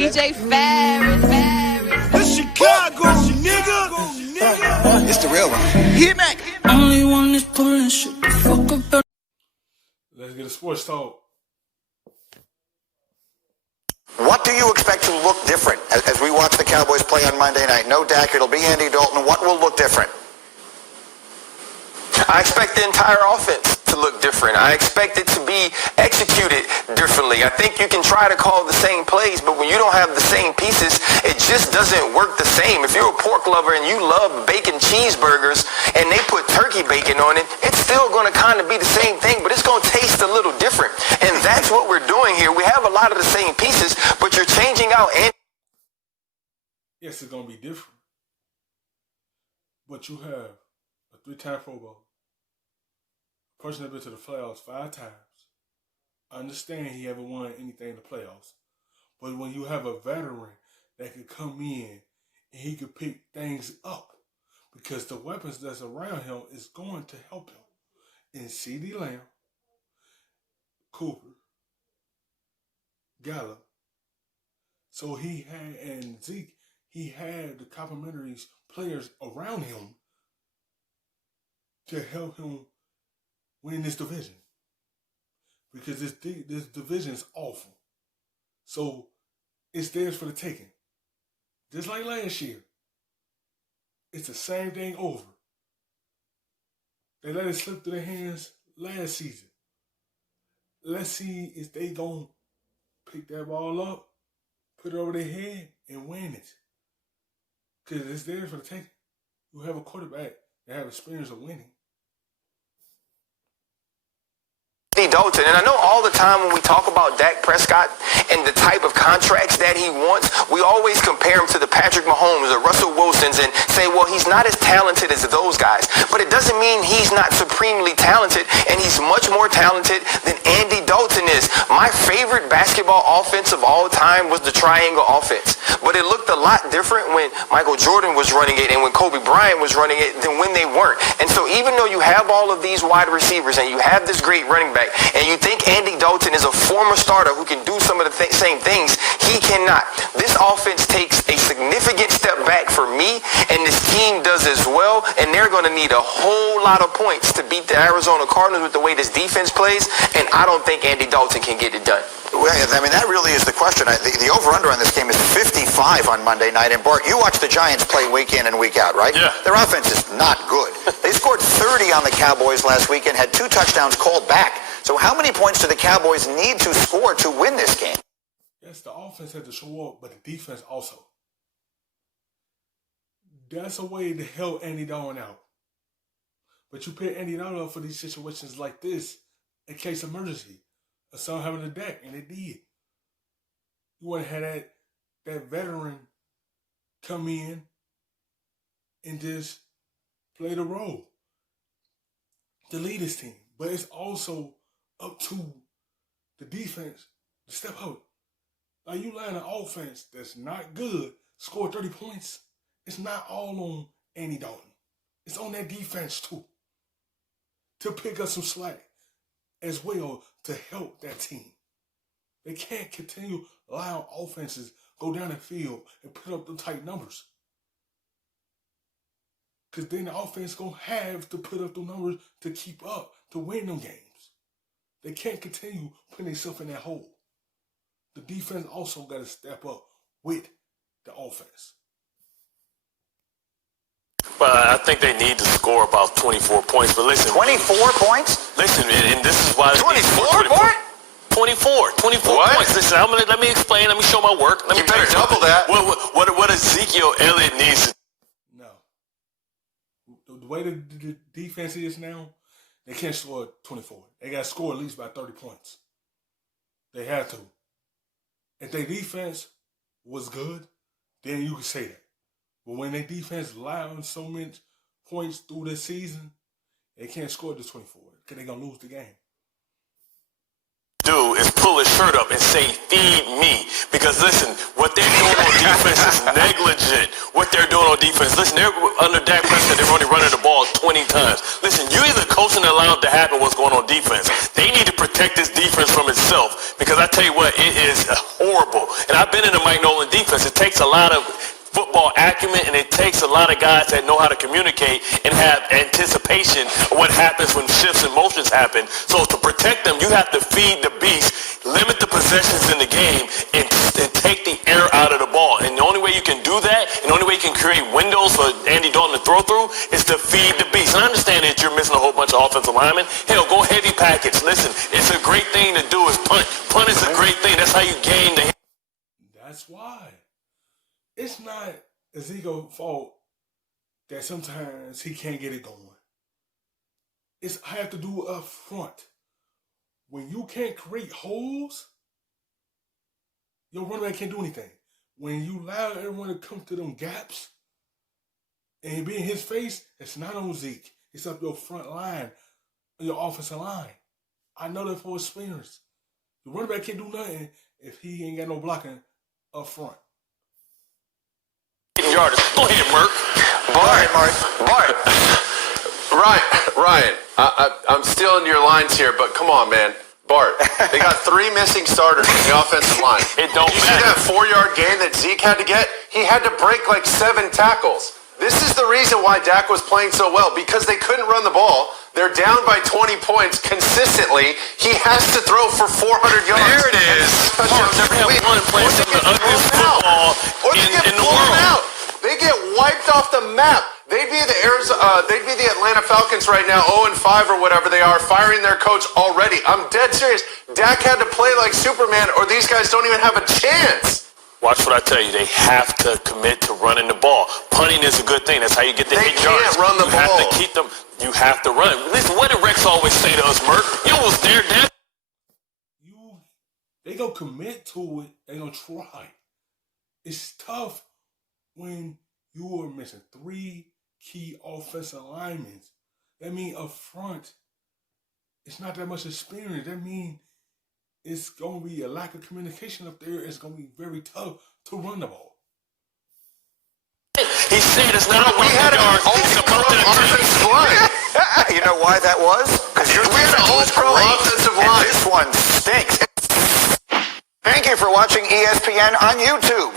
DJ Ferris. The Chicago, nigga. It's the real one. Hit me. Only one is pulling shit the fuck up. Let's get a sports talk. What do you expect to look different as we watch the Cowboys play on Monday night? No Dak, it'll be Andy Dalton. What will look different? I expect the entire offense to look different. I expect it to be executed differently. I think you can try to call the same plays, but when you don't have the same pieces, it just doesn't work the same. If you're a pork lover and you love bacon cheeseburgers and they put turkey bacon on it, it's still going to kind of be the same thing, but it's going to taste a little different. And that's what we're doing here. We have a lot of the same pieces, but you're changing out. Yes, it's going to be different. But you have a 3-time Pro Bowl. Person that's been to the playoffs 5 times. I understand he haven't won anything in the playoffs. But when you have a veteran that can come in and he can pick things up, because the weapons that's around him is going to help him. In CeeDee Lamb, Cooper, Gallup. So he had, and Zeke, he had the complementary players around him to help him win this division, because this division is awful. So it's theirs for the taking. Just like last year. It's the same thing over. They let it slip through their hands last season. Let's see if they gonna pick that ball up, put it over their head, and win it. Because it's theirs for the taking. You have a quarterback that have experience of winning. Dalton, and I know all the time when we talk about Dak Prescott and the type of contracts that he wants, we always compare him to the Patrick Mahomes or Russell Wilsons and say, well, he's not as talented as those guys. But it doesn't mean he's not supremely talented, and he's much more talented than Andy Dalton is. My favorite basketball offense of all time was the triangle offense, but it looked a lot different when Michael Jordan was running it and when Kobe Bryant was running it than when they weren't. And so even though you have all of these wide receivers and you have this great running back, and you think Andy Dalton is a former starter who can do some of the same things, he cannot. This offense takes a significant step back for me, and this team does as well, and they're going to need a whole lot of points to beat the Arizona Cardinals with the way this defense plays, and I don't think Andy Dalton can get it done. Well, I mean, that really is the question. The over-under on this game is 55 on Monday night. And, Bart, you watch the Giants play week in and week out, right? Yeah. Their offense is not good. They scored 30 on the Cowboys last week and had 2 touchdowns called back. So how many points do the Cowboys need to score to win this game? Yes, the offense had to show up, but the defense also. That's a way to help Andy Dalton out. But you pay Andy Dalton up for these situations like this in case of emergency. Or some having a deck, and it did. You want to have that veteran come in and just play the role to lead his team. But it's also up to the defense to step up. Like, you line an offense that's not good, score 30 points. It's not all on Andy Dalton. It's on that defense too, to pick up some slack as well to help that team. They can't continue allowing offenses go down the field and put up the tight numbers. Because then the offense going to have to put up the numbers to keep up, to win them games. They can't continue putting themselves in that hole. The defense also got to step up with the offense. Well, I think they need to score about 24 points. But listen, 24 points? Listen, and this is why 24 points? 24 points. Listen, let me explain. Let me show my work. You better double that. What Ezekiel Elliott needs. No. The way the defense is now, they can't score 24. They got to score at least by 30 points. They have to. If their defense was good, then you could say that. But when their defense allowing so many points through the season, they can't score this 24 because they're going to lose the game. Do is pull his shirt up and say, feed me. Because listen, what they're doing on defense is negligent. What they're doing on defense, listen, they're under Dak Prescott, they're only running the ball 20 times. Listen, you either coaching and allowing it to happen what's going on defense. They need to protect this defense from itself. Because I tell you what, it is horrible. And I've been in a Mike Nolan defense. It takes a lot of football acumen, and it takes a lot of guys that know how to communicate and have anticipation of what happens when shifts and motions happen. So to protect them, you have to feed the beast, limit the possessions in the game, and take the air out of the ball. And the only way you can do that, and the only way you can create windows for Andy Dalton to throw through, is to feed the beast. And I understand that you're missing a whole bunch of offensive linemen. Hell, go heavy package. Listen, it's a great thing to do is punt. Punt is a great thing. That's how you gain the. That's why. It's not Ezekiel's fault that sometimes he can't get it going. It's I have to do up front. When you can't create holes, your running back can't do anything. When you allow everyone to come to them gaps and be in his face, it's not on Zeke. It's up your front line, your offensive line. I know that for experience. The running back can't do nothing if he ain't got no blocking up front. Yardage. Go ahead, Merk. Bart. Ryan, I'm stealing your lines here, but come on, man. Bart, they got 3 missing starters on the offensive line. It don't You matter. see that 4-yard gain that Zeke had to get? He had to break like 7 tackles. This is the reason why Dak was playing so well, because they couldn't run the ball. They're down by 20 points consistently. He has to throw for 400 yards. There it is. Touchdowns every week. One playing some of the ugliest football in the world. Out. They get wiped off the map. They'd be the Atlanta Falcons right now, 0-5 or whatever they are, firing their coach already. I'm dead serious. Dak had to play like Superman, or these guys don't even have a chance. Watch what I tell you. They have to commit to running the ball. Punting is a good thing. That's how you get the They 8 yards. can't run the You have ball. to keep them. You have to run. Listen, what did Rex always say to us, Merk? You almost there, Dad. They gonna commit to it. They gonna try. It's tough when you are missing 3 key offensive linemen. That means up front, it's not that much experience. That means it's gonna be a lack of communication up there. It's gonna be very tough to run the ball. He said it's not a We had an 100 yards. It's a all-pro bunch of offensive line. You know why that was? Because your We had an defense was all-pro great, offensive and line. this one stinks. Thank you for watching ESPN on YouTube.